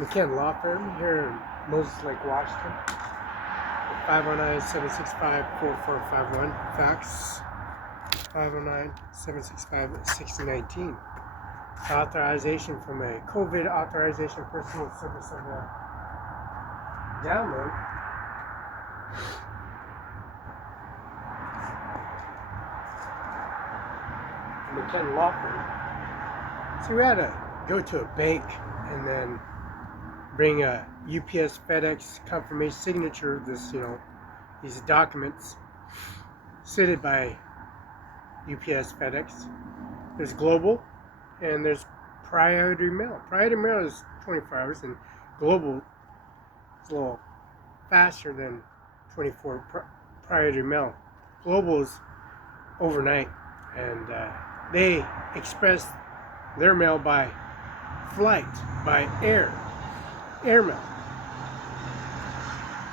McKenna Law Firm here in Moses Lake, Washington. 509-765-4451. Fax 509-765-6019. Authorization from a COVID authorization personal service of a download. McKenna Law Firm. So we had to go to a bank and then bring a UPS, FedEx confirmation signature of this, these documents submitted by UPS, FedEx. There's global and there's priority mail. Priority mail is 24 hours and global is a little faster than 24 priority mail. Global is overnight, and they express their mail by flight, by airmail.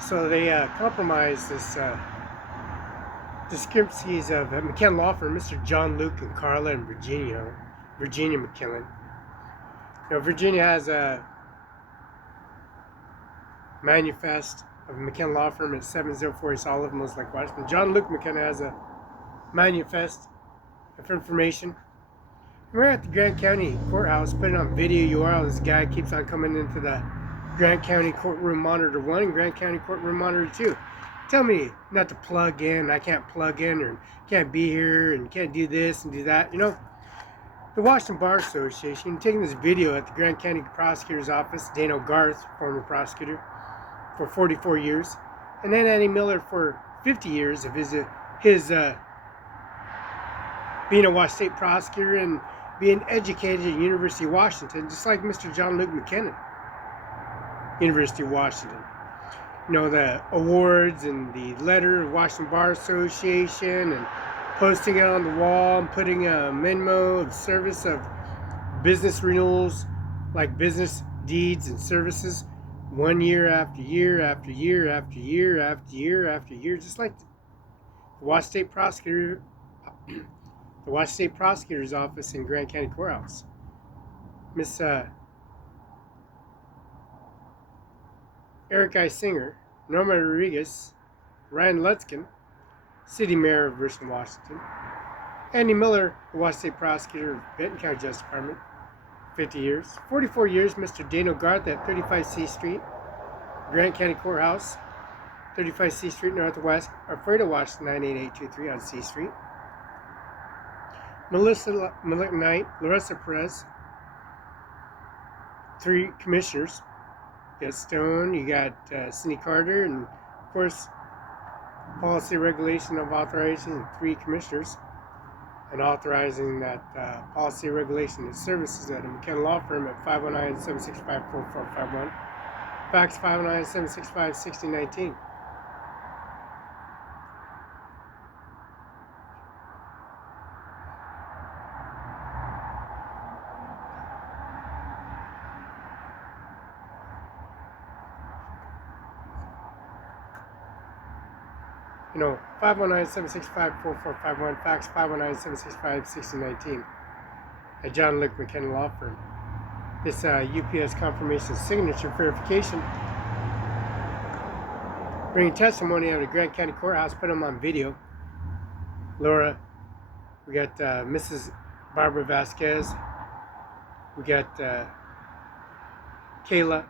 So they compromise this discrepancies of McKenna Law Firm, Mr. John Luke and Carla and Virginia McKinnon. Virginia has a manifest of McKenna Law Firm at 704 East Olive, Moses Lake, Washington. John Luke McKenna has a manifest of information. We're at the Grant County Courthouse, putting on video URL. This guy keeps on coming into the Grant County Courtroom Monitor 1 and Grant County Courtroom Monitor 2. Tell me not to plug in, I can't plug in, or can't be here, and can't do this and do that. The Washington Bar Association taking this video at the Grant County Prosecutor's Office, Dano Garth, former prosecutor, for 44 years, and then Annie Miller for 50 years of his being a Washington State prosecutor and being educated at University of Washington, just like Mr. John Luke McKinnon, University of Washington. The awards and the letter of Washington Bar Association, and posting it on the wall and putting a memo of service of business renewals, like business deeds and services, 1 year after year after year after year after year after year, just like the Washington State prosecutor. The Washington State Prosecutor's Office in Grant County Courthouse. Miss Eric I. Singer, Norma Rodriguez, Ryan Lutzkin, City Mayor of Richland, Washington. Andy Miller, the Washington State Prosecutor of Benton County Justice Department, 50 years. 44 years, Mr. Dano Garth at 35 C Street, Grant County Courthouse, 35 C Street, Northwest, Alfredo, Washington, 98823 on C Street. Melissa Knight, Larissa Perez, 3 commissioners. You got Stone, you got Cindy Carter, and of course, policy regulation of authorization, and 3 commissioners, and authorizing that policy regulation and services at a McKenna Law Firm at 509-765-4451. Fax 509-765-6019. You know, 509-765-4451, fax 509-765-6019 at John Luke McKenna Law Firm. This UPS confirmation signature verification. Bringing testimony out of Grant County Courthouse, put them on video. Laura, we got Mrs. Barbara Vasquez, we got Kayla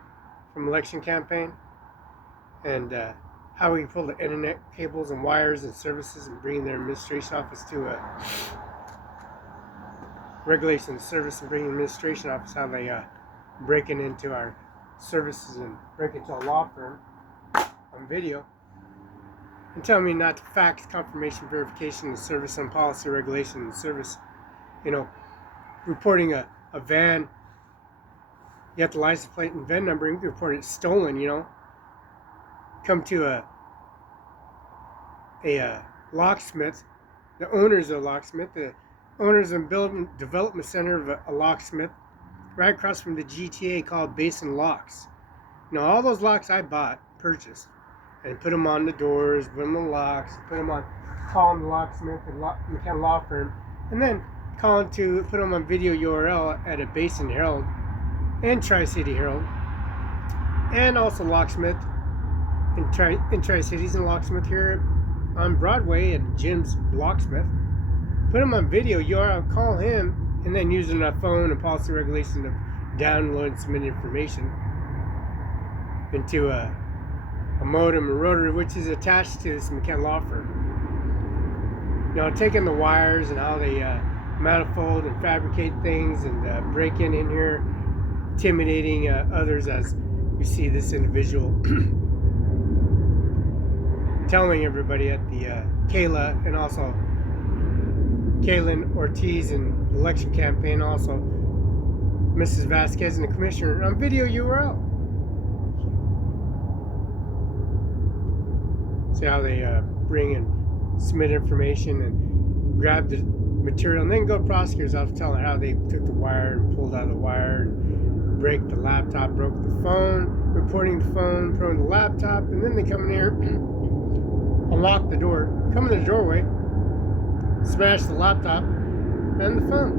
from Election Campaign, and how we pull the internet cables and wires and services and bring their administration office to a regulation and service and bring administration office, how they breaking into our services and break into a law firm on video. And tell me not to fax confirmation verification and service on policy regulation and service. Reporting a van, you have the license plate and VIN number, and you can report it stolen, Come to a locksmith, the owners of a locksmith, the owners of development center of a locksmith, right across from the GTA called Basin Locks. All those locks I purchased, and put them on the doors, put them on the locks, put them on, calling the locksmith and McKenna Law Firm, and then calling to put them on video URL at a Basin Herald and Tri-City Herald, and also locksmith in Tri-Cities and locksmith here on Broadway at Jim's Locksmith. Put him on video, you'll call him, and then using a phone and policy regulation to download and submit information into a modem or rotary, which is attached to this McKen law firm. Now, taking the wires and how they manifold and fabricate things and break in here, intimidating others, as you see this individual telling everybody at the Kayla and also Kaylin Ortiz and election campaign, also Mrs. Vasquez and the commissioner on video URL. See how they bring and submit information and grab the material, and then go to prosecutors' office telling how they took the wire and pulled out the wire and break the laptop, broke the phone, reporting the phone, throwing the laptop, and then they come in here, unlock the door, come in the doorway, smash the laptop and the phone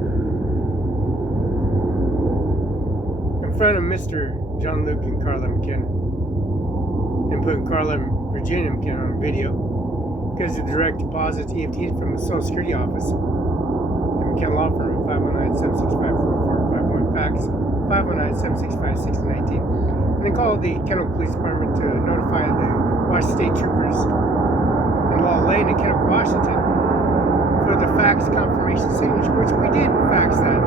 in front of Mr. John Luke and Carla McKen, and putting Carla and Virginia McKen on video because of the direct deposits EFT from the Social Security office and McKen Law Firm at 519-765-4451, fax 519-765-6019, and they call the Kennel Police Department to notify the Washington State Troopers in Law Lane in Kennel, Washington for the fax confirmation signature, which we did fax that.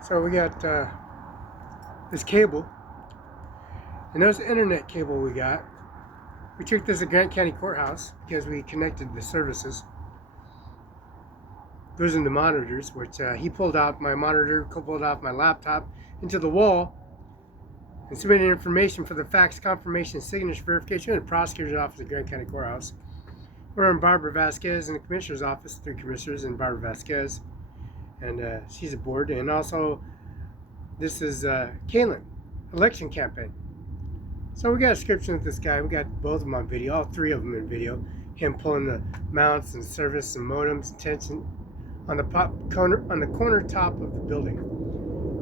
So we got this cable, and there's the internet cable we got. We took this to Grant County Courthouse because we connected the services. Those are the monitors, which he pulled out my monitor, pulled off my laptop into the wall, and submitted information for the fax confirmation signature verification in the prosecutor's office at Grant County Courthouse. We're in Barbara Vasquez in the commissioner's office, 3 commissioners and Barbara Vasquez, and she's aboard. And also, this is Kaylin, election campaign. So we got a description of this guy. We got both of them on video, all 3 of them in video. Him pulling the mounts and service and modems and tension on the corner top of the building,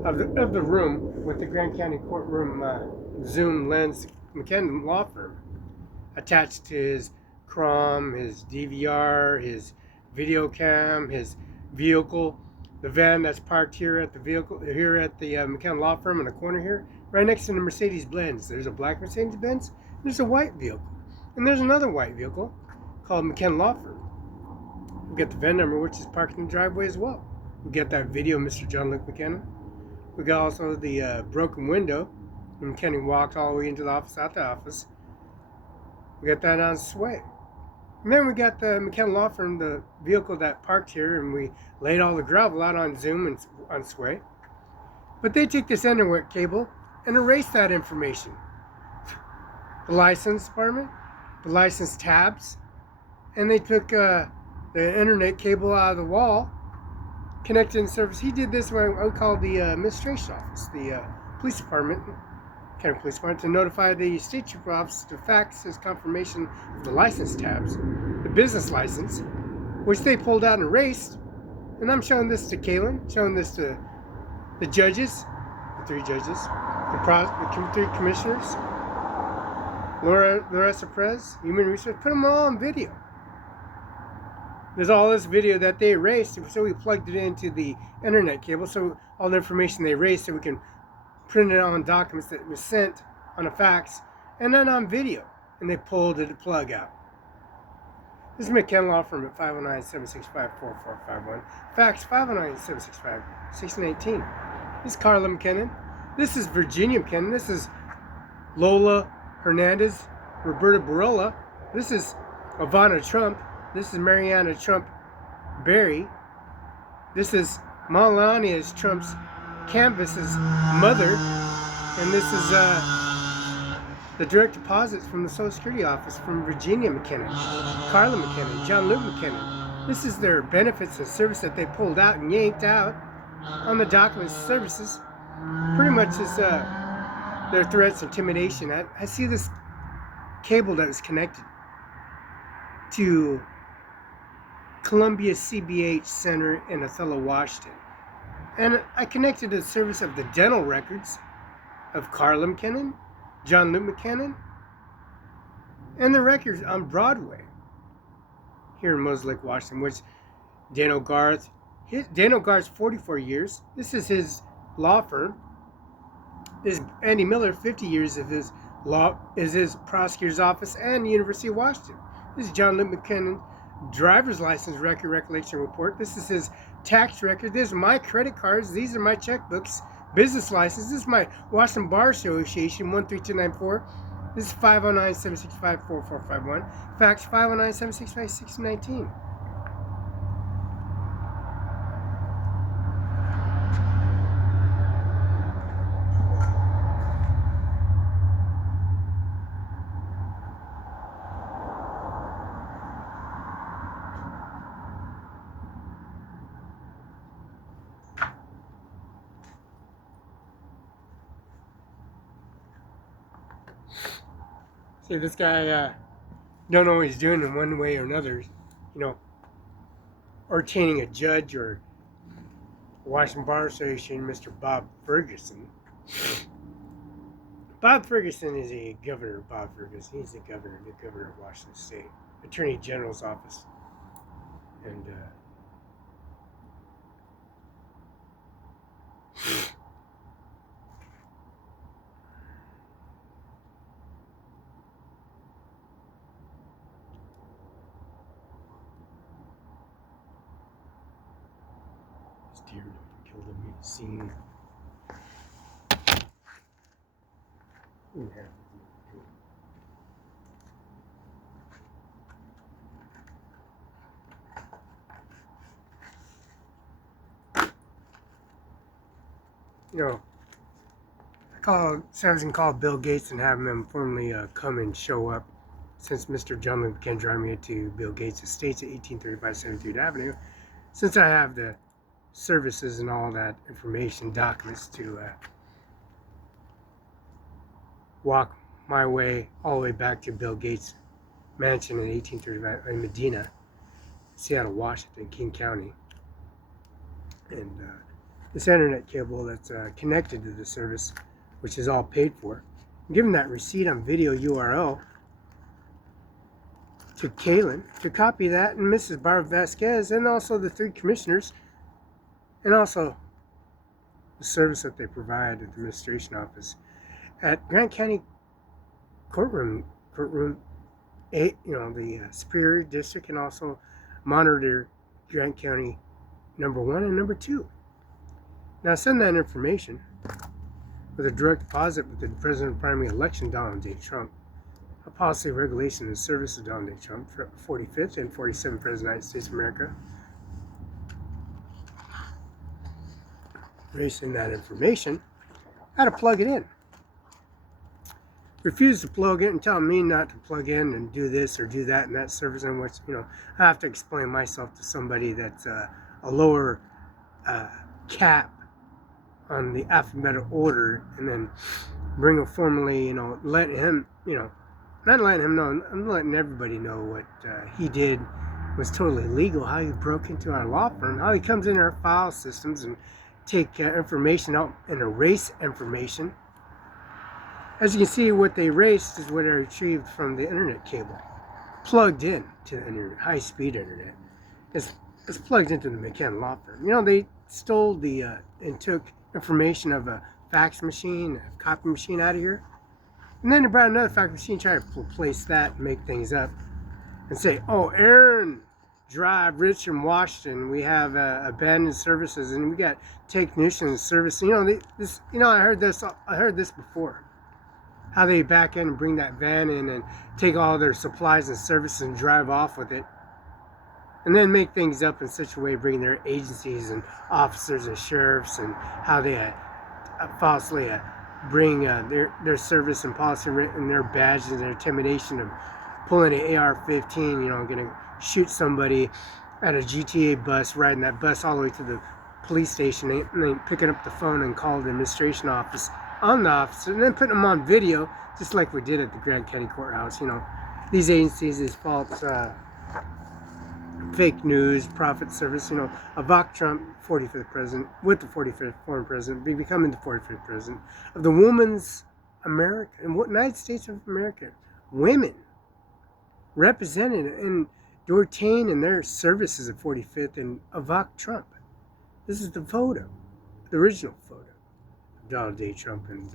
of the room with the Grand County courtroom zoom lens McKen law firm attached to his CROM, his DVR, his video cam, his vehicle, the van that's parked here at the McKenna Law Firm in the corner here, right next to the Mercedes-Benz. There's a black Mercedes-Benz. There's a white vehicle, and there's another white vehicle called McKenna Law Firm. We get the VIN number, which is parked in the driveway as well. We get that video of Mr. John Luke McKenna. We got also the broken window, and McKenna walked all the way into the office, out the office. We got that on Sway. And then we got the McKenna Law Firm, the vehicle that parked here, and we laid all the gravel out on Zoom and on Sway. But they take this internet cable and erase that information. The license department, the license tabs, and they took the internet cable out of the wall, connected in service. He did this when I called the administration office, the police department, kind of police department, to notify the state trooper office to fax his confirmation of the license tabs, the business license, which they pulled out and erased. And I'm showing this to Kaylin, showing this to the judges, the three judges, the three commissioners, Larissa Perez, Human Research, put them all on video. There's all this video that they erased, so we plugged it into the internet cable, so all the information they erased, so we can print it on documents that was sent on a fax, and then on video, and they pulled the plug out. This is McKenna Law Firm at 509-765-4451, fax 509-765-1618. This is Carla McKinnon. This is Virginia McKinnon. This is Lola Hernandez, Roberta Barela. This is Ivana Trump. This is Mariana Trump Berry. This is Melania Trump's Canvas's mother. And this is the direct deposits from the Social Security office from Virginia McKinnon, Carla McKinnon, John Luke McKinnon. This is their benefits and service that they pulled out and yanked out on the documents services. Pretty much is their threats, intimidation. I see this cable that was connected to Columbia CBH Center in Othello, Washington. And I connected to the service of the dental records of Carla McKinnon, John Luke McKinnon, and the records on Broadway here in Moses Lake, Washington, which Daniel Garth, Daniel Garth's 44 years. This is his law firm. This is Andy Miller, 50 years of his law, is his prosecutor's office and University of Washington. This is John Luke McKinnon, driver's license record recollection report. This is his tax record. This is my credit cards. These are my checkbooks, business license. This is my Washington Bar Association 13294. This is 509-765-4451. Fax 509-765-1619. See, this guy don't know what he's doing in one way or another, you know, or chaining a judge or Washington Bar Association, Mr. Bob Ferguson. Bob Ferguson is a governor. Bob Ferguson, he's the governor of Washington State, Attorney General's office, and deer killed him. Singh. You know, I was going to call Bill Gates and have him formally come and show up, since Mr. John Luke McKinnon drive me to Bill Gates' estates at 1835 73rd Avenue, since I have the services and all that information, documents to walk my way all the way back to Bill Gates' mansion in 1835 in Medina, Seattle, Washington, King County. And this internet cable that's connected to the service, which is all paid for. I'm giving that receipt on video URL to Kaylin to copy that, and Mrs. Barb Vasquez, and also the three commissioners, and also the service that they provide at the administration office at Grant County courtroom 8, the Superior District, and also monitor Grant County number 1 and number 2. Now send that information with a direct deposit with the President primary election, Donald J. Trump, a policy, regulation, and service of Donald J. Trump for 45th and 47th President of the United States of America. Erasing that information, how to plug it in. Refuse to plug it and tell me not to plug in and do this or do that in that service, in which I have to explain myself to somebody that's a lower cap on the alphabetical order, and then bring a formally, letting him, not letting him know, I'm letting everybody know what he did was totally illegal, how he broke into our law firm, how he comes in our file systems and take information out and erase information. As you can see, what they erased is what I retrieved from the internet cable, plugged in to the internet, high-speed internet. It's plugged into the McKenna law firm. They stole and took information of a fax machine, a copy machine out of here. And then they brought another fax machine, tried to replace that and make things up. And say, oh, Aaron Drive, Richmond, Washington, we have abandoned services, and we got technicians service. I heard this before. How they back in and bring that van in and take all their supplies and services and drive off with it. And then make things up in such a way, bring their agencies and officers and sheriffs, and how they falsely bring their service and policy and their badges and their intimidation of pulling an AR-15, going to shoot somebody at a GTA bus, riding that bus all the way to the police station, and then picking up the phone and calling the administration office on the officer, and then putting them on video, just like we did at the Grant County Courthouse. These agencies, these false fake news, profit service, Ivanka Trump, 45th president, with the 45th former president, becoming the 45th president of the woman's America, and United States of America. Women represented and ordained in their services at 45th, and Ivanka Trump. This is the photo, the original photo of Donald J. Trump and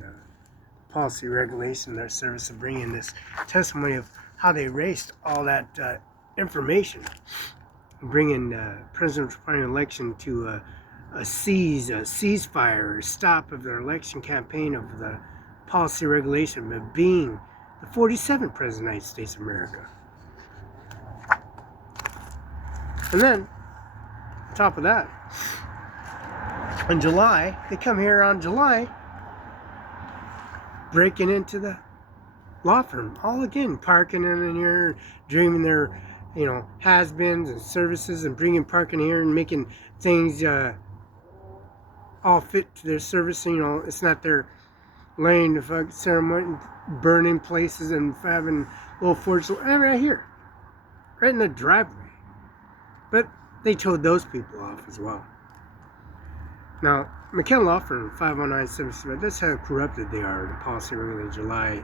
policy, regulation, their service of bringing this testimony of how they erased all that information, bringing presidential primary election to a ceasefire, or stop of their election campaign of the policy regulation of being the 47th President of the United States of America. And then, on top of that, in July, they come here on July, breaking into the law firm, all again, parking in here, dreaming their, has-beens and services, and bringing parking here and making things all fit to their service. It's not their laying the fuck ceremony, burning places and having little forts right here, right in the driveway. But they told those people off as well. Now, McKenna Law Firm, 509-77, that's how corrupted they are in the policy regarding the July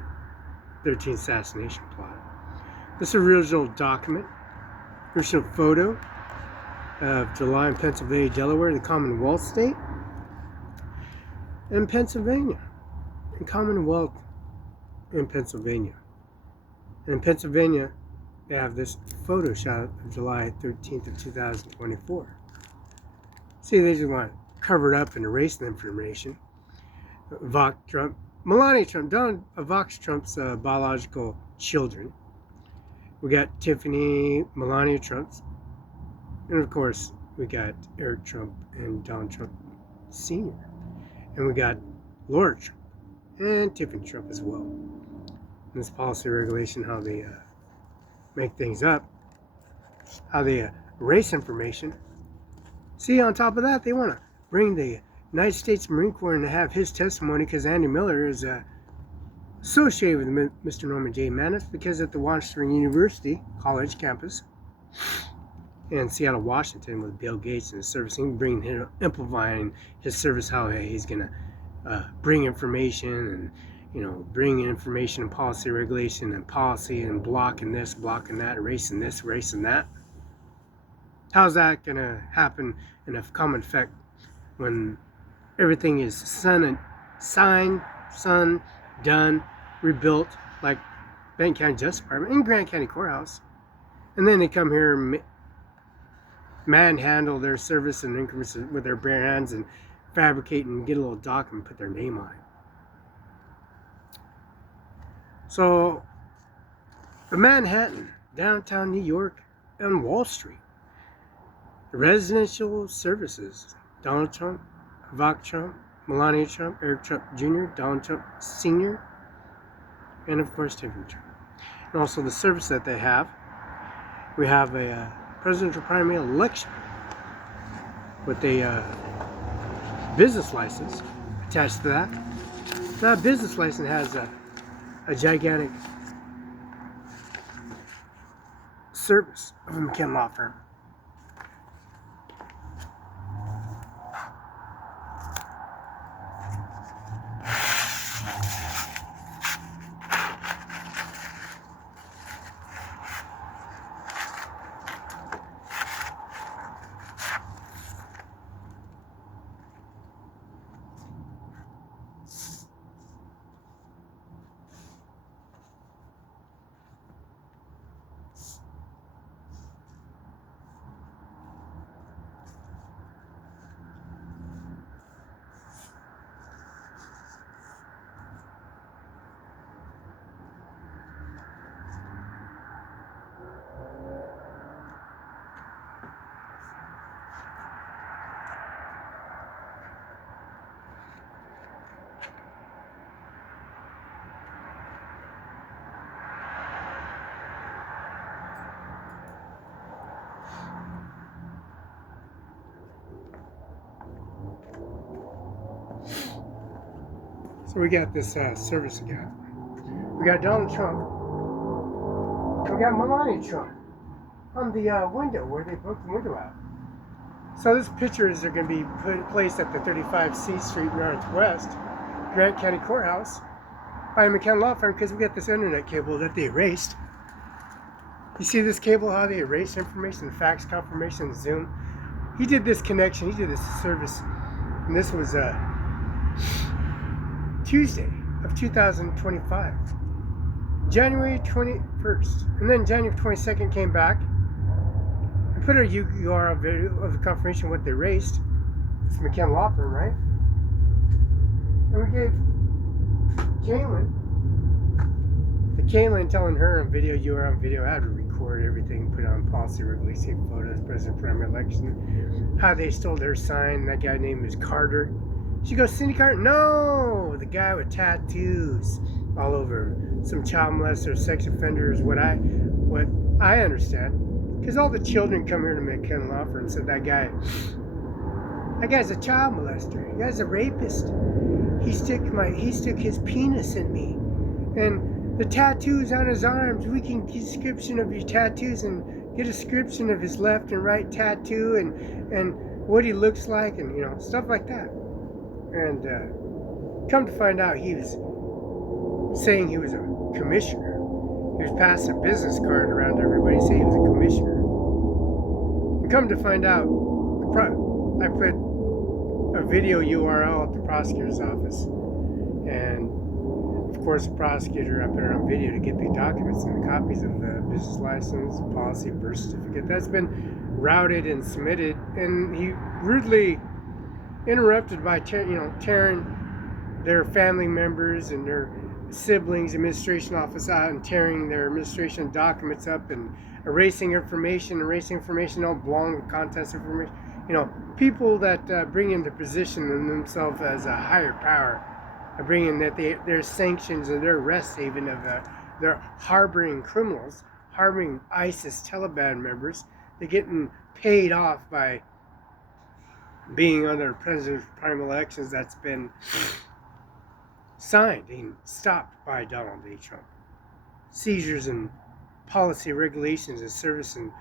13th assassination plot. This is a original document, original photo of July in Pennsylvania, Delaware, the Commonwealth state, and Pennsylvania, and Commonwealth in Pennsylvania. And in Pennsylvania, they have this photo shot of July 13th of 2024. See, they just want to cover it up and erase the information. Ivanka Trump, Melania Trump, Ivanka Trump's biological children. We got Tiffany, Melania Trump's, and of course, we got Eric Trump and Donald Trump Sr. And we got Laura Trump and Tiffany Trump as well. And this policy regulation, how they make things up, how they erase information. See, on top of that, they want to bring the United States Marine Corps and have his testimony, because Andy Miller is associated with Mr. Norman J. Maniff, because at the Washington University College campus in Seattle, Washington, with Bill Gates and his service, bringing him, amplifying his service, how he's going to bring information and bring information and policy regulation and policy and blocking this, blocking that, erasing this, erasing that. How's that going to happen in a common effect when everything is signed, done, rebuilt, like Benton County Justice Department and Grant County Courthouse. And then they come here and manhandle their service and increments with their bare hands and fabricate and get a little document and put their name on it. So, the Manhattan, downtown New York, and Wall Street, the residential services, Donald Trump, Ivanka Trump, Melania Trump, Eric Trump Jr., Donald Trump Sr., and of course Tiffany Trump. And also the service that they have. We have a presidential primary election with a business license attached to that. That business license has a gigantic service of a McKenna law firm. So we got this service again. We got Donald Trump. We got Melania Trump on the window where they broke the window out. So these pictures are going to be placed at the 35 C Street Northwest, Grant County Courthouse, by McKenna Law Firm, because we got this internet cable that they erased. You see this cable, how they erase information, fax confirmation, Zoom. He did this connection, he did this service, and this was Tuesday of 2025, January 21st, and then January 22nd came back and put a URL video of the confirmation of what they erased. It's McKenna Law Firm, right? And we gave Kaylin telling her on video, you were on video, how to record everything, put on policy, regulation, photos, president primary election, how they stole their sign. That guy named is Carter. She goes, Cindy Carter? No, the guy with tattoos all over, some child molester, sex offenders. What I understand, because all the children come here to McKenna Law Firm and said that guy's a child molester. That guy's a rapist. He stuck his penis in me, and the tattoos on his arms. We can get a description of your tattoos and get a description of his left and right tattoo and what he looks like, and stuff like that. And come to find out, he was saying he was a commissioner. He was passing a business card around to everybody saying he was a commissioner. And come to find out, I put a video URL at the prosecutor's office. And of course, the prosecutor, I put it on video to get the documents and the copies of the business license, policy, birth certificate. That's been routed and submitted. And he rudely interrupted by tearing their family members and their siblings' administration office out and tearing their administration documents up and erasing information, don't belong to contest information. People that bring into position themselves as a higher power, bringing that their sanctions and their rest haven of they're harboring criminals, harboring ISIS, Taliban members. They're getting paid off by being under presidential primary elections that's been signed and stopped by Donald J. Trump. Seizures and policy regulations and service and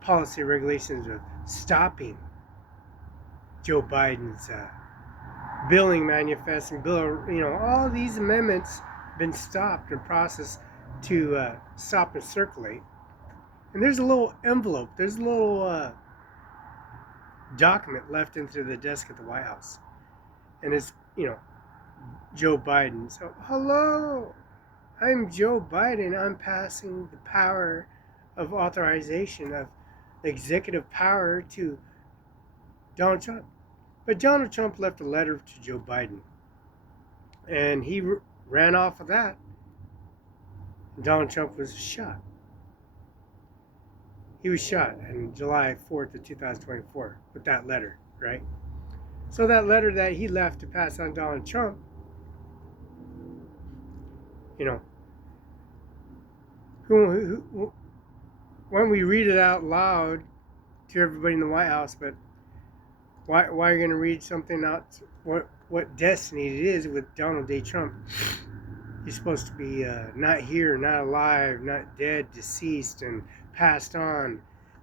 policy regulations of stopping Joe Biden's billing manifest and all these amendments been stopped and processed to stop and circulate. And there's a little envelope, there's a little document left into the desk at the White House. And it's, Joe Biden. So, hello, I'm Joe Biden. I'm passing the power of authorization of the executive power to Donald Trump. But Donald Trump left a letter to Joe Biden. And he ran off of that. Donald Trump was shot. He was shot on July 4th of 2024 with that letter, right? So that letter that he left to pass on Donald Trump, when we read it out loud to everybody in the White House, but why are you going to read something out, what destiny it is with Donald J. Trump? He's supposed to be not here, not alive, not dead, deceased, and passed on,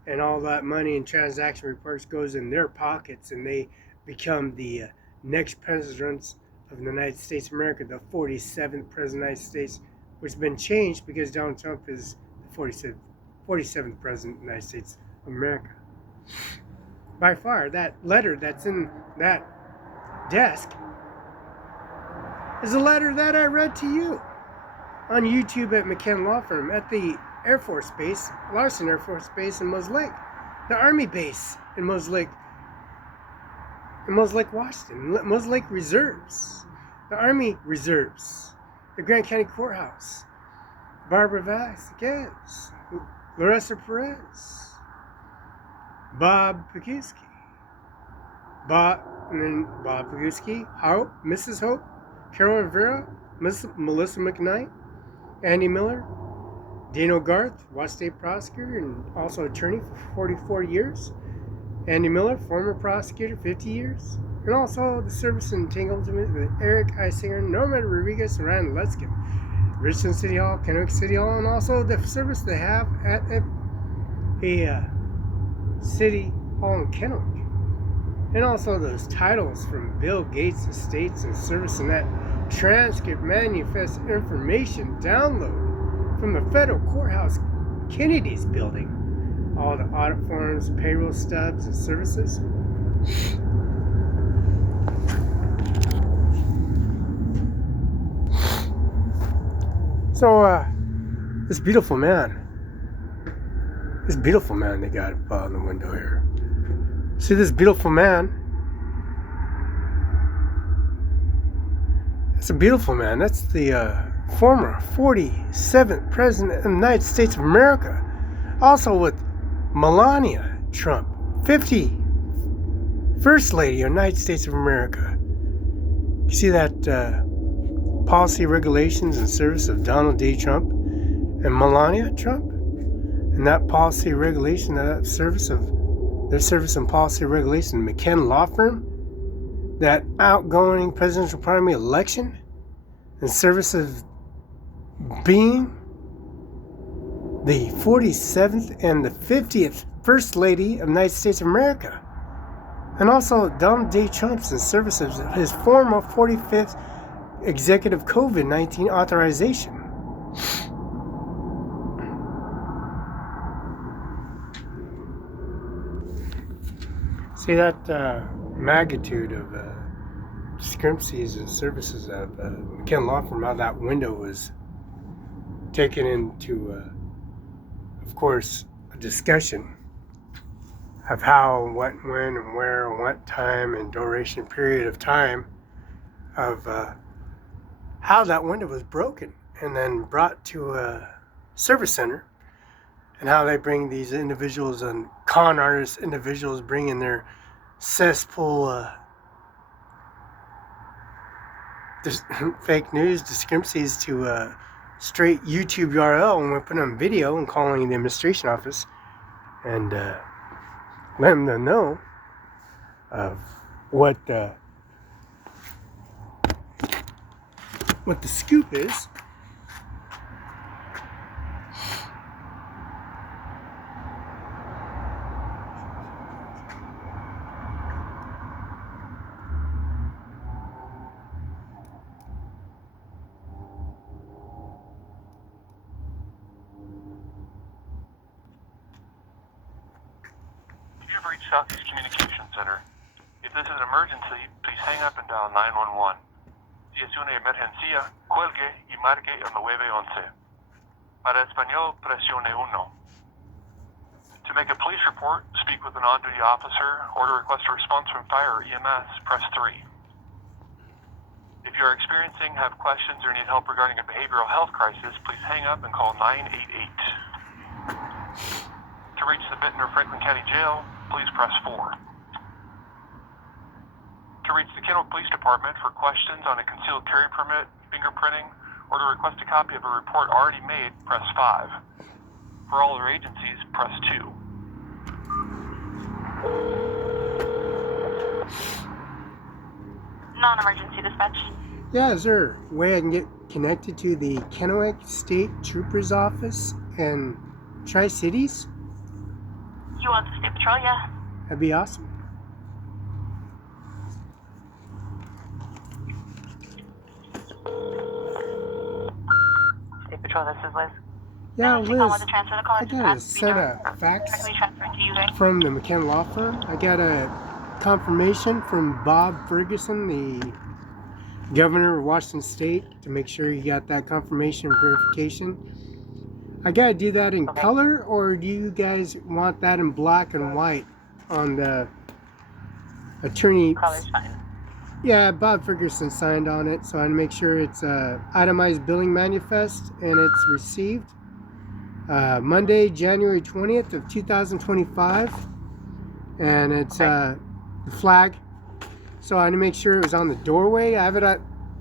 and all that money and transaction reports goes in their pockets, and they become the next presidents of the United States of America, the 47th president of the United States, which has been changed because Donald Trump is the 47th president of the United States of America. By far, that letter that's in that desk is a letter that I read to you on YouTube at McKen Law Firm at the Air Force Base, Larson Air Force Base in Mose Lake, the Army base in Mose Lake, Washington, Mose Lake Reserves, the Army Reserves, the Grant County Courthouse, Barbara Vasquez, Larissa Perez, Bob Pagusky, Bob Pagusky, Hope, Mrs. Hope, Carol Rivera, Melissa McKnight, Andy Miller, Dano Garth, Washington State prosecutor and also attorney for 44 years. Andy Miller, former prosecutor, 50 years. And also the service entanglement with Eric Isinger, Norman Rodriguez, and Ryan Lutzkin, Richland City Hall, Kennewick City Hall, and also the service they have at a City Hall in Kennewick. And also those titles from Bill Gates' estates and service and that transcript manifest information download from the federal courthouse Kennedy's building. All the audit forms, payroll stubs, and services. So, this beautiful man they got on the window here. See this beautiful man? That's a beautiful man. That's the former 47th President of the United States of America. Also with Melania Trump, 50 First Lady of the United States of America. You see that policy, regulations, and service of Donald J. Trump and Melania Trump? And that policy, regulation, that service of their service and policy regulation, McKen Law Firm, that outgoing presidential primary election, and service of being the 47th and the 50th First Lady of the United States of America. And also Donald J. Trump's in service of his former 45th executive COVID-19 authorization. See that magnitude of discrepancies and services of McKen Law Firm, how that window was taken into, of course, a discussion of how, what, when, and where, and what time and duration period of time of how that window was broken and then brought to a service center, and how they bring these individuals and con artist individuals bring in their cesspool fake news discrepancies to a straight YouTube URL, and we're putting on video and calling the administration office and let them know of what the scoop is. have reached Southeast Communication Center. If this is an emergency, please hang up and dial 911. Si es una emergencia, cuelgue y marque el 911. Para español, presione 1. To make a police report, speak with an on-duty officer, or to request a response from fire or EMS, press 3. If you are experiencing, have questions, or need help regarding a behavioral health crisis, please hang up and call 988. To reach the Benton or Franklin County Jail, please press 4. To reach the Kennewick Police Department for questions on a concealed carry permit, fingerprinting, or to request a copy of a report already made, press 5. For all other agencies, press 2. Non-emergency dispatch. Yeah, is there a way I can get connected to the Kennewick State Trooper's Office and Tri-Cities? You want the State Patrol, yeah? That'd be awesome. State Patrol, this is Liz. Yeah, Liz, I gotta send a fax from the McKenna Law Firm. I got a confirmation from Bob Ferguson, the governor of Washington State, to make sure you got that confirmation and verification. I gotta do that in color, or do you guys want that in black and white on the attorney? Color's fine. Yeah, Bob Ferguson signed on it, so I make sure it's a itemized billing manifest and it's received. Monday, January 20th of 2025, and it's the flag. So I had to make sure it was on the doorway.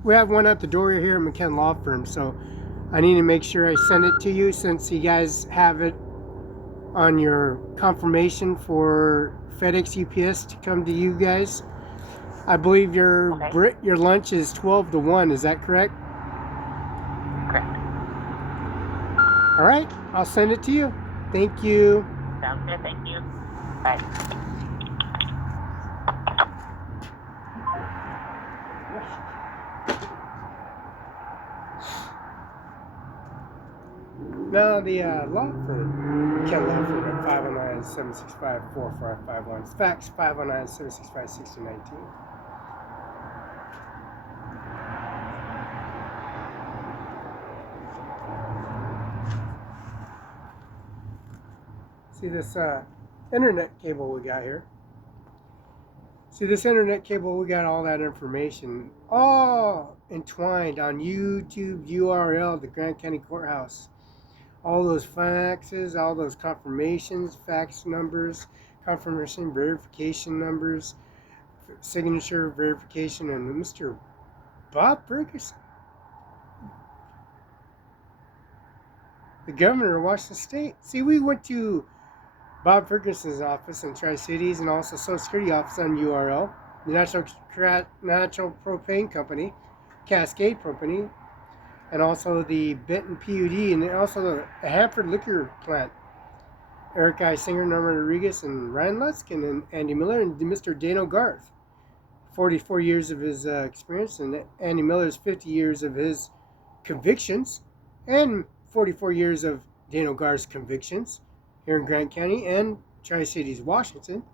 We have one at the door here at McKenna Law Firm, so I need to make sure I send it to you since you guys have it on your confirmation for FedEx UPS to come to you guys. I believe your lunch is 12 to 1. Is that correct? Correct. All right, I'll send it to you. Thank you. Sounds good, thank you. Bye. Now the law firm, Ken Law Firm at 509-765-4551. Fax 509-765-6019. See this internet cable we got here? See this internet cable, we got all that information all entwined on YouTube URL, the Grant County Courthouse. All those faxes, all those confirmations, fax numbers, confirmation verification numbers, signature verification, and Mr. Bob Ferguson, the governor of Washington State. See, we went to Bob Ferguson's office in Tri-Cities and also Social Security office on URL, the Natural Propane Company, Cascade Company, and also the Benton PUD, and also the Hanford Liquor Plant. Eric I. Singer, Norman Rodriguez, and Ryan Lutzkin, and Andy Miller, and Mr. Dano Garth. 44 years of his experience, and Andy Miller's 50 years of his convictions, and 44 years of Dano Garth's convictions here in Grant County and Tri-Cities, Washington.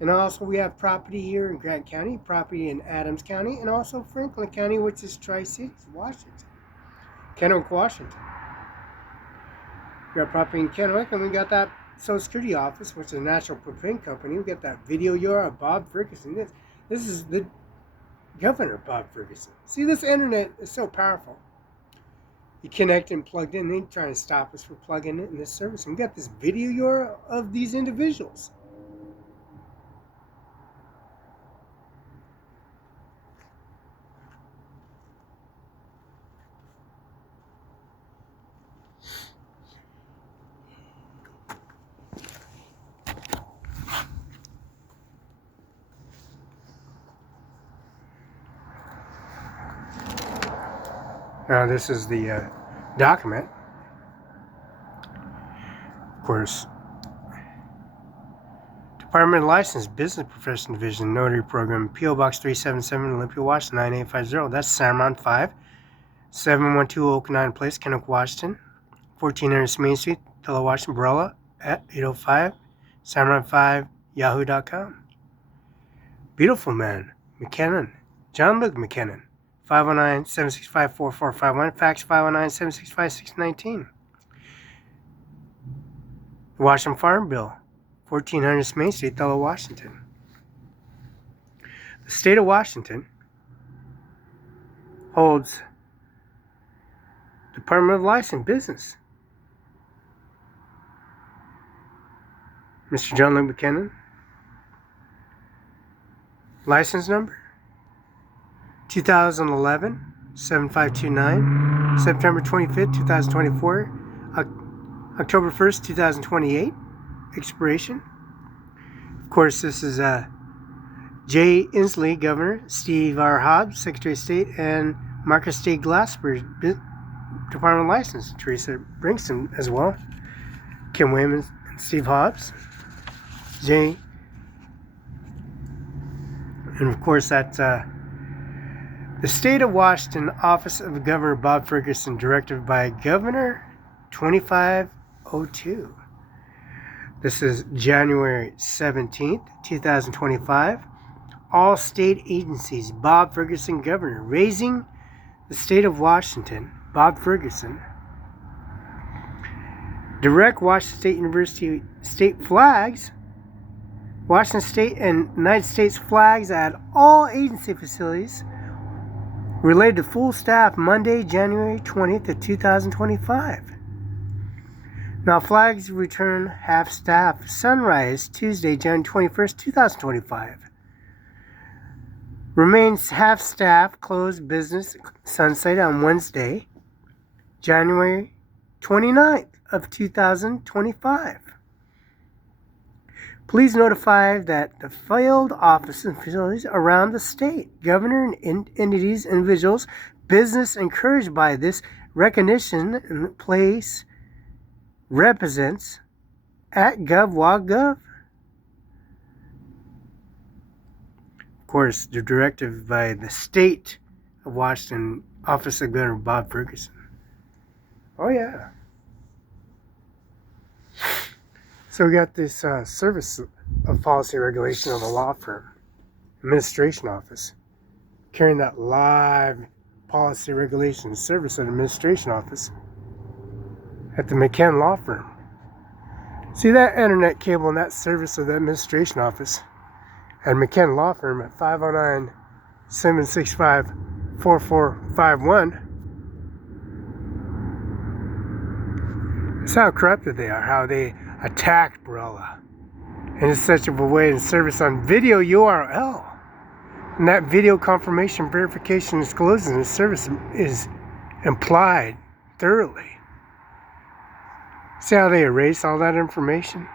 And also we have property here in Grant County, property in Adams County, and also Franklin County, which is Tri-Cities, Washington. Kennewick, Washington. We got property in Kennewick, and we got that Social Security office, which is a Natural Propane Company. We got that video URL of Bob Ferguson. This is the governor, Bob Ferguson. See, this internet is so powerful. You connect and plugged in, and they trying to stop us from plugging in this service. And we got this video URL of these individuals. Now this is the document. Of course, Department of License, Business Profession Division, Notary Program, P.O. Box 377, Olympia, Washington, 9850. That's Cimarron 5, 712 Oak Place, Kennewick, Washington. 1400 Main Street, Othello, Washington. Barela at 805. Cimarron 5, yahoo.com. Beautiful man, McKinnon, John Luke McKinnon, 509-765-4451, fax 509-765-619. The Washington Farm Bill, 1400 Main Street, Othello, Washington. The state of Washington holds Department of License Business. Mr. John Luke McKinnon. License number 2011-7529, September 25th, 2024, October 1st, 2028, expiration. Of course, this is Jay Inslee, Governor, Steve R. Hobbs, Secretary of State, and Marcus J. Glasper, Department of License, Teresa Brinkston as well, Kim Wayman and Steve Hobbs, Jay. And of course, that's the State of Washington Office of Governor Bob Ferguson, directed by Governor 2502. This is January 17th, 2025. All state agencies, Bob Ferguson, Governor, raising the state of Washington, Bob Ferguson. Direct Washington State University state flags, Washington State and United States flags at all agency facilities related to full staff Monday, January 20th of 2025. Now flags return half staff sunrise Tuesday, January 21st, 2025. Remains half staff closed business sunset on Wednesday, January 29th of 2025. Please notify that the field offices and facilities around the state, governor and entities, individuals, business encouraged by this recognition and place represents at gov.wag.gov. Of course, the directive by the state of Washington Office of Governor Bob Ferguson. Oh yeah. So we got this Service of Policy Regulation of the law firm, Administration Office, carrying that live policy regulation service and administration office at the McKen Law Firm. See that internet cable and that service of the administration office at McKen Law Firm at 509-765-4451. That's how corrupted they are, how they attacked Barela in such a way in service on video URL. And that video confirmation verification disclosing the service is implied thoroughly. See how they erase all that information?